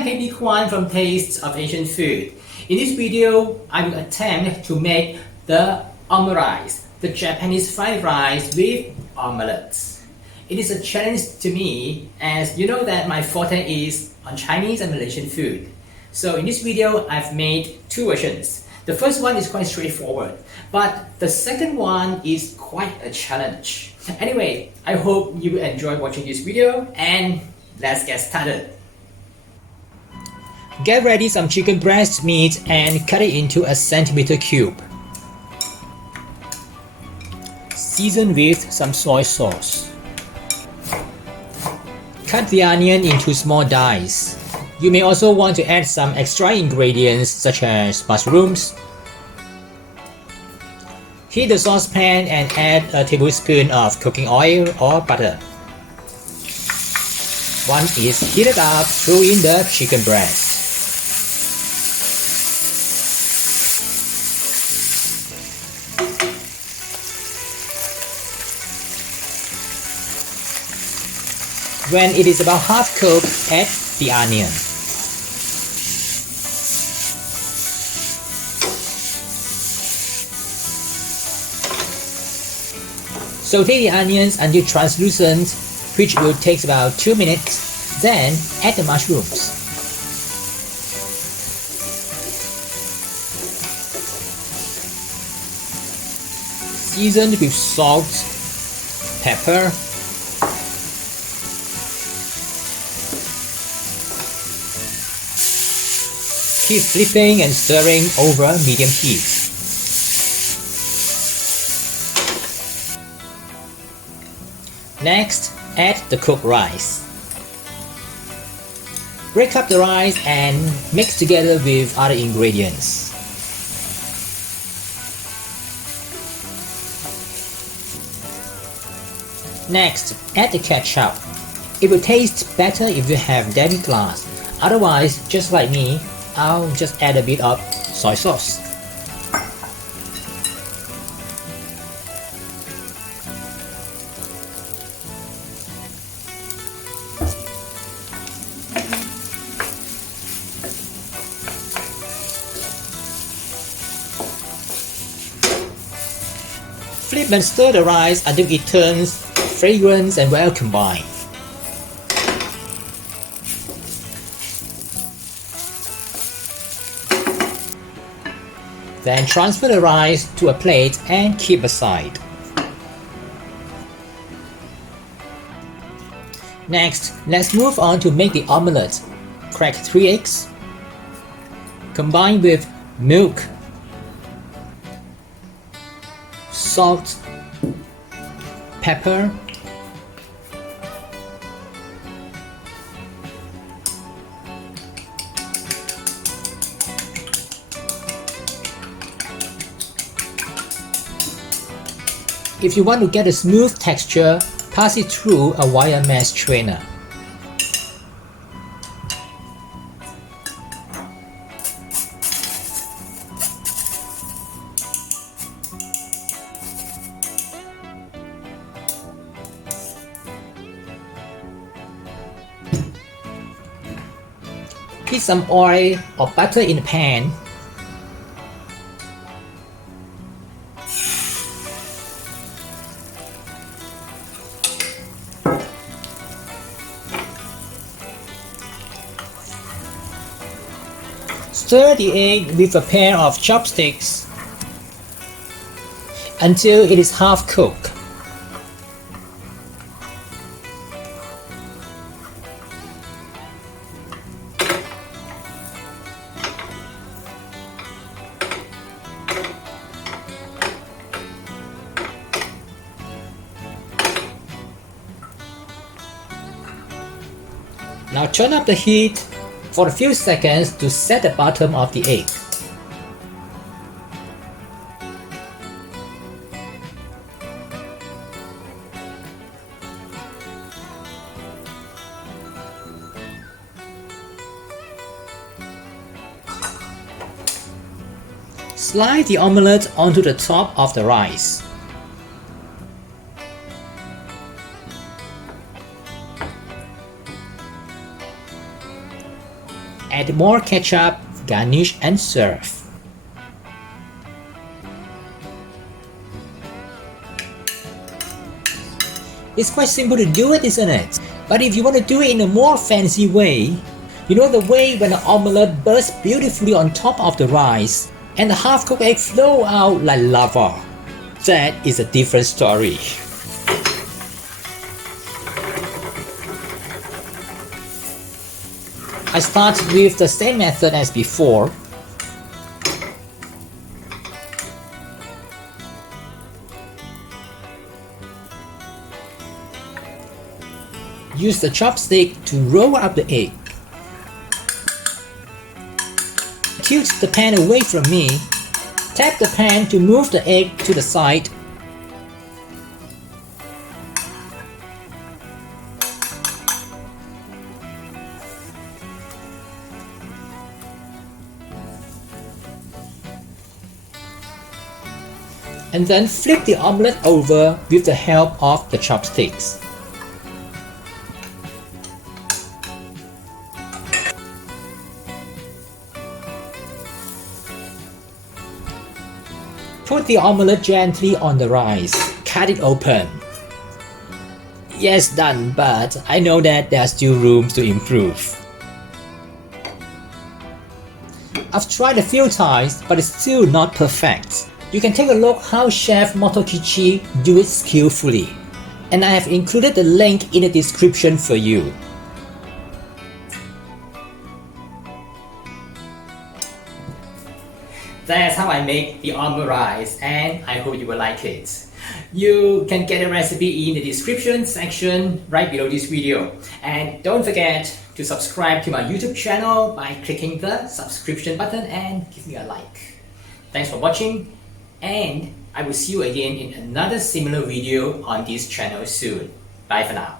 I'm Katie Kwan from Tastes of Asian Food. In this video, I will attempt to make the omurice, the Japanese fried rice with omelets. It is a challenge to me as you know that my forte is on Chinese and Malaysian food. So in this video, I've made two versions. The first one is quite straightforward, but the second one is quite a challenge. Anyway, I hope you will enjoy watching this video and let's get started. Get ready some chicken breast meat and cut it into a centimeter cube. Season with some soy sauce. Cut the onion into small dice. You may also want to add some extra ingredients such as mushrooms. Heat the saucepan and add a tablespoon of cooking oil or butter. Once it's heated up, throw in the chicken breast. When it is about half cooked, add the onion. Saute the onions until translucent, which will take about 2 minutes. Then add the mushrooms. Season with salt, pepper, keep flipping and stirring over medium heat. Next, add the cooked rice. Break up the rice and mix together with other ingredients. Next, add the ketchup. It will taste better if you have demi-glace. Otherwise, just like me, I'll just add a bit of soy sauce. Flip and stir the rice until it turns fragrant and well combined. Then transfer the rice to a plate and keep aside. Next, let's move on to make the omelette. Crack 3 eggs. Combine with milk, salt, pepper, if you want to get a smooth texture, pass it through a wire mesh strainer. Heat some oil or butter in the pan. Stir the egg with a pair of chopsticks until it is half cooked. Now turn up the heat for a few seconds to set the bottom of the egg. Slide the omelette onto the top of the rice. Add more ketchup, garnish and serve. It's quite simple to do it, isn't it? But if you want to do it in a more fancy way, you know the way when an omelette bursts beautifully on top of the rice and the half-cooked egg flow out like lava. That is a different story. I start with the same method as before. Use the chopstick to roll up the egg. Tilt the pan away from me. Tap the pan to move the egg to the side. And then flip the omelette over with the help of the chopsticks. Put the omelette gently on the rice. Cut it open. Yes, done, but I know that there are still rooms to improve. I've tried a few times, but it's still not perfect. You can take a look how Chef Motokichi do it skillfully, and I have included the link in the description for you. That's how I make the Omurice, and I hope you will like it. You can get a recipe in the description section right below this video. And don't forget to subscribe to my YouTube channel by clicking the subscription button and give me a like. Thanks for watching, and I will see you again in another similar video on this channel soon. Bye for now.